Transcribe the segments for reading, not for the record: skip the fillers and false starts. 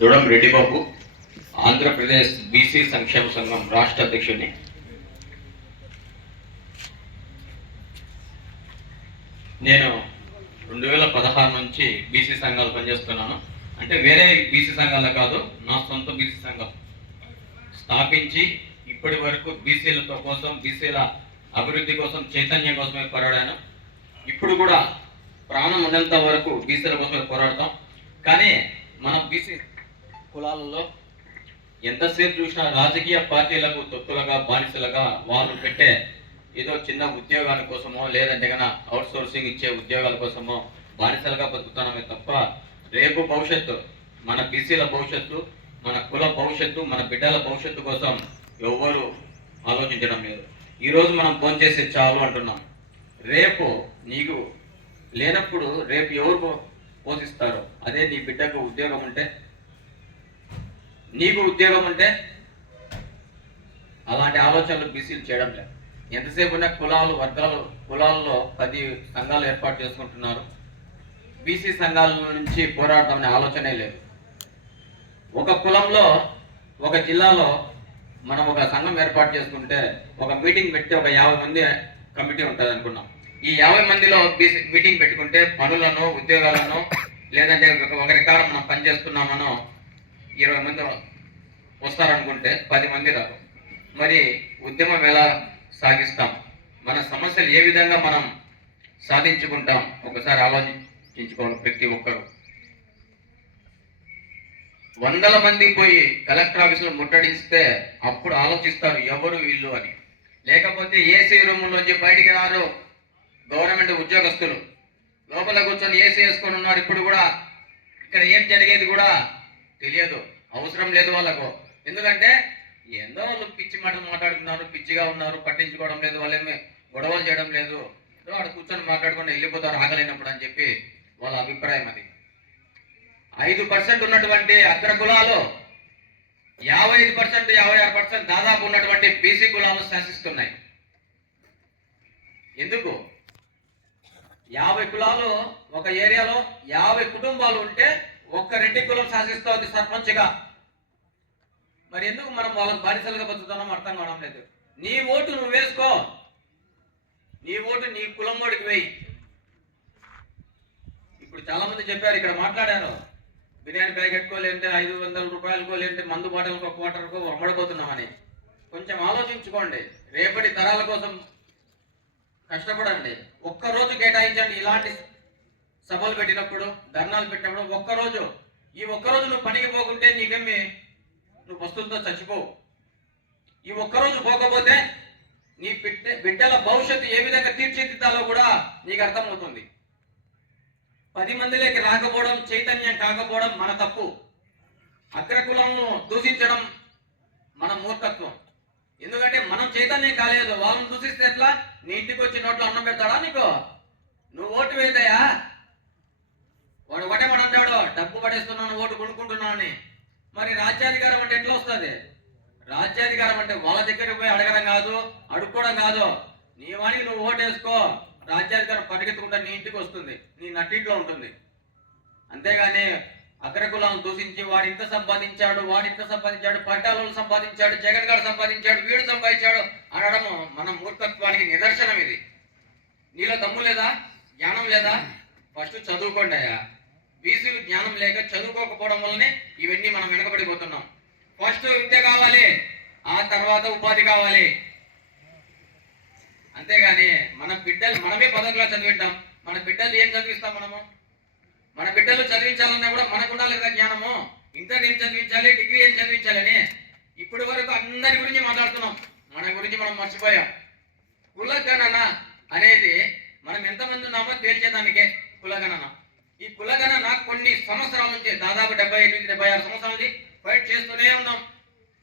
దొడం Reddibabu, Andhra Pradesh BC సంక్షేమ సంఘం రాష్ట్ర అధ్యక్షుడిని. నేను 2016 నుంచి బీసీ సంఘాలు పనిచేస్తున్నాను. అంటే వేరే బీసీ సంఘాలు కాదు, నా సొంత బీసీ సంఘం స్థాపించి ఇప్పటి వరకు బీసీలతో కోసం, బీసీల అభివృద్ధి కోసం, చైతన్యం కోసమే పోరాడాను. ఇప్పుడు కూడా ప్రాణం ఉన్నంత వరకు బీసీల కోసమే పోరాడతాం. కానీ మన బీసీ కులాలలో ఎంతసేపు చూసినా రాజకీయ పార్టీలకు తొత్తులుగా, బానిసలుగా వాళ్ళు పెట్టే ఏదో చిన్న ఉద్యోగాల కోసమో, లేదంటే కన్నా అవుట్ సోర్సింగ్ ఇచ్చే ఉద్యోగాల కోసమో బానిసలుగా బతుకుతున్నామే తప్ప రేపు భవిష్యత్తు, మన బీసీల భవిష్యత్తు, మన కుల భవిష్యత్తు, మన బిడ్డల భవిష్యత్తు కోసం ఎవ్వరు ఆలోచించడం లేదు. ఈరోజు మనం ఫోన్ చేసి చాలు అంటున్నాం. రేపు నీకు లేనప్పుడు రేపు ఎవరు పోషిస్తారు? అదే నీ బిడ్డకు ఉద్యోగం ఉంటే, నీకు ఉద్యోగం ఉంటే అలాంటి ఆలోచనలు బీసీలు చేయడం లేదు. ఎంతసేపు ఉన్న కులాలు, వర్గాలు, కులాల్లో 10 సంఘాలు ఏర్పాటు చేసుకుంటున్నారు. బీసీ సంఘాల నుంచి పోరాడదామనే ఆలోచనే లేదు. ఒక కులంలో, ఒక జిల్లాలో మనం ఒక సంఘం ఏర్పాటు చేసుకుంటే, ఒక మీటింగ్ పెట్టి ఒక 50 మంది కమిటీ ఉంటుంది అనుకున్నాం. ఈ 50 మందిలో బీసీ మీటింగ్ పెట్టుకుంటే పనులను, ఉద్యోగాలను, లేదంటే ఒకరి కాడ మనం పనిచేస్తున్నామనో 20 మంది వస్తారనుకుంటే 10 మంది రారు. మరి ఉద్యమం ఎలా సాగిస్తాం? మన సమస్యలు ఏ విధంగా మనం సాధించుకుంటాం? ఒకసారి ఆలోచించుకోవాలి ప్రతి ఒక్కరు. 100 మంది పోయి కలెక్టర్ ఆఫీసులో ముట్టడిస్తే అప్పుడు ఆలోచిస్తారు ఎవరు వీళ్ళు అని. లేకపోతే ఏసీ రూముల్లోంచి బయటికి రారు గవర్నమెంట్ ఉద్యోగస్తులు, లోపల కూర్చొని ఏసీ వేసుకొని ఉన్నారు. ఇప్పుడు కూడా ఇక్కడ ఏం జరిగేది కూడా తెలియదు, అవసరం లేదు వాళ్ళకు. ఎందుకంటే ఏందో వాళ్ళు పిచ్చి మాటలు మాట్లాడుతున్నారు, పిచ్చిగా ఉన్నారు, పట్టించుకోవడం లేదు, వాళ్ళేమి గొడవలు చేయడం లేదు, ఏదో అక్కడ కూర్చొని మాట్లాడుకుని వెళ్ళిపోతారు ఆగలేనప్పుడు అని చెప్పి వాళ్ళ అభిప్రాయం. అది 5% ఉన్నటువంటి అగ్ర కులాలు 55%, 56% దాదాపు ఉన్నటువంటి బీసీ కులాలు శాసిస్తున్నాయి. ఎందుకు? 50 కులాలు ఒక ఏరియాలో 50 కుటుంబాలు ఉంటే ఒక్క రెడ్డి కులం శాసిస్తోంది సర్పంచ్గా. మరి ఎందుకు మనం వాళ్ళకి బానిసలుగా బతుకుతున్నాం అర్థం కావడం లేదు. నీ ఓటు నువ్వు వేసుకో, నీ ఓటు నీ కులం వాడికి వేయి. ఇప్పుడు చాలా మంది చెప్పారు, ఇక్కడ మాట్లాడారు, బిర్యానీ ప్యాకెట్కో లేదంటే 500 రూపాయలకో లేదంటే మందు బాటలకో క్వార్టర్కో అమ్మడిపోతున్నామని. కొంచెం ఆలోచించుకోండి, రేపటి తరాల కోసం కష్టపడండి. ఒక్కరోజు కేటాయించండి. ఇలాంటి సభలు పెట్టినప్పుడు, ధర్నాలు పెట్టినప్పుడు ఒక్కరోజు, ఈ ఒక్కరోజు నువ్వు పనికి పోకుంటే నీకేమి, నువ్వు వస్తువులతో చచ్చిపోవు. ఈ ఒక్కరోజు పోకపోతే నీ బిడ్డల భవిష్యత్తు ఏ విధంగా తీర్చిదిద్దాలో కూడా నీకు అర్థమవుతుంది. 10 మందిలోకి రాకపోవడం, చైతన్యం కాకపోవడం మన తప్పు. అగ్రకులను దూషించడం మన మూర్ఖత్వం. ఎందుకంటే మనం చైతన్యం కాలేదు, వాళ్ళని దూషిస్తే ఎట్లా? నీ ఇంటికి వచ్చి నోట్లో అన్నం పెడతాడా నీకు? నువ్వు ఓటు వేదయా? వాడు ఒకటే మాట అంటాడు, డబ్బు పడేస్తున్నాను, ఓటు కొనుక్కుంటున్నాను అని. మరి రాజ్యాధికారం అంటే ఎట్లా వస్తుంది? రాజ్యాధికారం అంటే వాళ్ళ దగ్గరికి పోయి అడగడం కాదు, అడుక్కోవడం కాదు. నీ వాడికి నువ్వు ఓటు వేసుకో, రాజ్యాధికారం పరిగెత్తుకుంటా నీ ఇంటికి వస్తుంది, నీ నట్టింట్లో ఉంటుంది. అంతేగాని అగ్రకులను దూషించి వాడు ఇంత సంపాదించాడు, వాడు ఇంత సంపాదించాడు, పట్టాలు సంపాదించాడు, జగన్ గారు సంపాదించాడు, వీడు సంపాదించాడు అనడము మన మూర్ఖత్వానికి నిదర్శనం. ఇది నీలో దమ్ము లేదా? జ్ఞానం లేదా? ఫస్ట్ చదువుకోండి అయ్యా. బీసీలు జ్ఞానం లేక చదువుకోకపోవడం వల్లనే ఇవన్నీ మనం వెనకబడిపోతున్నాం. ఫస్ట్ విద్య కావాలి, ఆ తర్వాత ఉపాధి కావాలి. అంతేగాని మన బిడ్డలు మనమే 10వ క్లాస్ చదివిద్దాం, మన బిడ్డలు ఏం చదివిస్తాం మనము? మన బిడ్డలు చదివించాలన్నా కూడా మనకు ఉండాలి కదా జ్ఞానము. ఇంటర్ ఏం చదివించాలి, డిగ్రీ ఏం చదివించాలని. ఇప్పటి వరకు అందరి గురించి మాట్లాడుతున్నాం, మన గురించి మనం మర్చిపోయాం. కులగణన అనేది మనం ఎంతమంది ఉన్నామో తేల్చేదానికే కులగణన. ఈ కులగణన కొన్ని సంవత్సరాల నుంచి, దాదాపు 75, 76 సంవత్సరాల నుంచి ఫైట్ చేస్తూనే ఉన్నాం.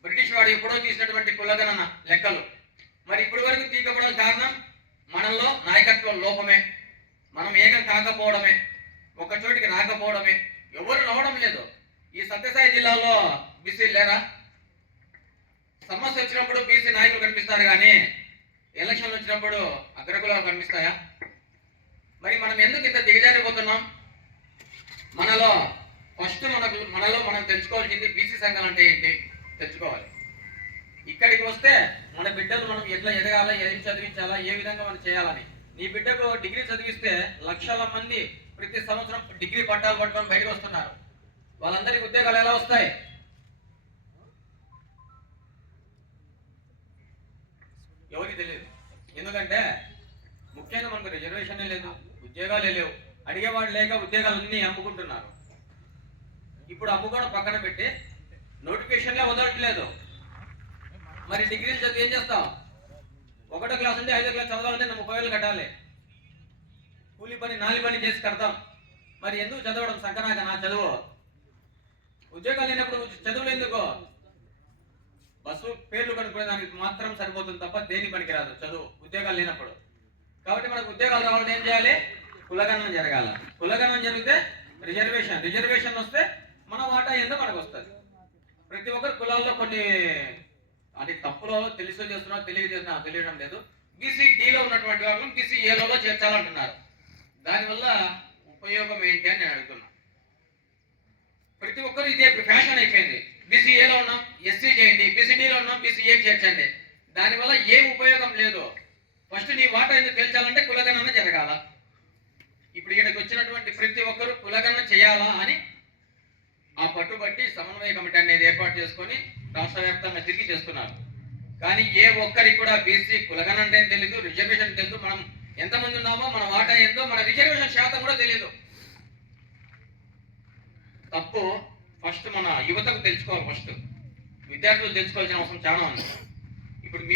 బ్రిటిష్ వాడు ఎప్పుడో తీసినటువంటి కులగణన లెక్కలు మరి ఇప్పటి వరకు తీసుకోవడానికి కారణం మనలో నాయకత్వ లోపమే, మనం ఏకం కాకపోవడమే, ఒక చోటికి రాకపోవడమే. ఎవరు రావడం లేదు. ఈ సత్యసాయి జిల్లాలో బీసీ లేరా? సమస్య వచ్చినప్పుడు బీసీ నాయకులు కనిపిస్తారు, కానీ ఎలక్షన్లు వచ్చినప్పుడు అగ్రకులాలు కనిపిస్తాయా? మరి మనం ఎందుకు ఇంత దిగజారిపోతున్నాం? మనలో ఫస్ట్ మనలో మనం తెలుసుకోవాల్సింది బీసీ సంఘాలు అంటే ఏంటి తెలుసుకోవాలి. ఇక్కడికి వస్తే మన బిడ్డలు మనం ఎట్లా ఎదగాలా, ఏం చదివించాలా, ఏ విధంగా మనం చేయాలని. నీ బిడ్డకు డిగ్రీ చదివిస్తే లక్షల మంది ప్రతి సంవత్సరం డిగ్రీ పట్టాలు పట్టుకొని బయటకు వస్తున్నారు. వాళ్ళందరికీ ఉద్యోగాలు ఎలా వస్తాయి? ఎవరికి తెలియదు. ఎందుకంటే ముఖ్యంగా మనకు రిజర్వేషనే లేదు, ఉద్యోగాలే లేవు. అడిగేవాడు లేక ఉద్యోగాలన్నీ అమ్ముకుంటున్నారు. ఇప్పుడు అమ్ముకోవడం పక్కన పెట్టి నోటిఫికేషన్లే వదలట్లేదు. మరి డిగ్రీలు చదివి ఏం చేస్తాం? 1వ క్లాస్ నుండి 5వ క్లాస్ చదవాలంటే 30,000 కట్టాలి. కూలి పని, నాలి పని చేసి కడతాం. మరి ఎందుకు చదవడం? సంకనాక నా చదువు. ఉద్యోగాలు లేనప్పుడు చదువులు ఎందుకు? బస్సు పేర్లు కనుక్కునే దానికి మాత్రం సరిపోతుంది తప్ప దేని పనికిరాదు చదువు, ఉద్యోగాలు లేనప్పుడు. కాబట్టి మనకు ఉద్యోగాలు రావాలంటే ఏం చేయాలి? కులగణన జరగాల. కులగణన జరిగితే రిజర్వేషన్ వస్తే మన వాటా ఏందో మనకు వస్తుంది. ప్రతి ఒక్కరు కులాల్లో కొన్ని అది తప్పులో తెలుసో చేస్తున్నా తెలియడం లేదు. బీసీ డీలో ఉన్నటువంటి వాళ్ళని బీసీ ఏలో చేర్చాలంటున్నారు. దానివల్ల ఉపయోగం ఏంటి అని నేను అడుగుతున్నా. ప్రతి ఒక్కరు ఇదే ఫ్యాషన్ అయిపోయింది. బీసీ ఏలో ఉన్నాం ఎస్సీ చేయండి, బీసీ డీలో ఉన్నాం బీసీ ఏ చేర్చండి. దానివల్ల ఏం ఉపయోగం లేదు. ఫస్ట్ నీ వాటా ఎందుకు తేల్చాలంటే కులగణన జరగాల. ఇప్పుడు ఈయనకు వచ్చినటువంటి ప్రతి ఒక్కరు కులగణన చేయాలా అని ఆ పట్టుబట్టి సమన్వయ కమిటీ అనేది ఏర్పాటు చేసుకొని రాష్ట్ర వ్యాప్తంగా తిరిగి చేస్తున్నారు. కానీ ఏ ఒక్కరికి కూడా బీసీ కులగణన అంటే తెలీదు, రిజర్వేషన్ తెలియదు, మనం ఎంతమంది ఉన్నామో, మన వాటా ఏందో, మన రిజర్వేషన్ శాతం కూడా తెలియదు. తప్పు ఫస్ట్ మన యువతకు తెలుసుకోవాలి. ఫస్ట్ విద్యార్థులు తెలుసుకోవాల్సిన అవసరం చాలా ఉంది. ఇప్పుడు మీ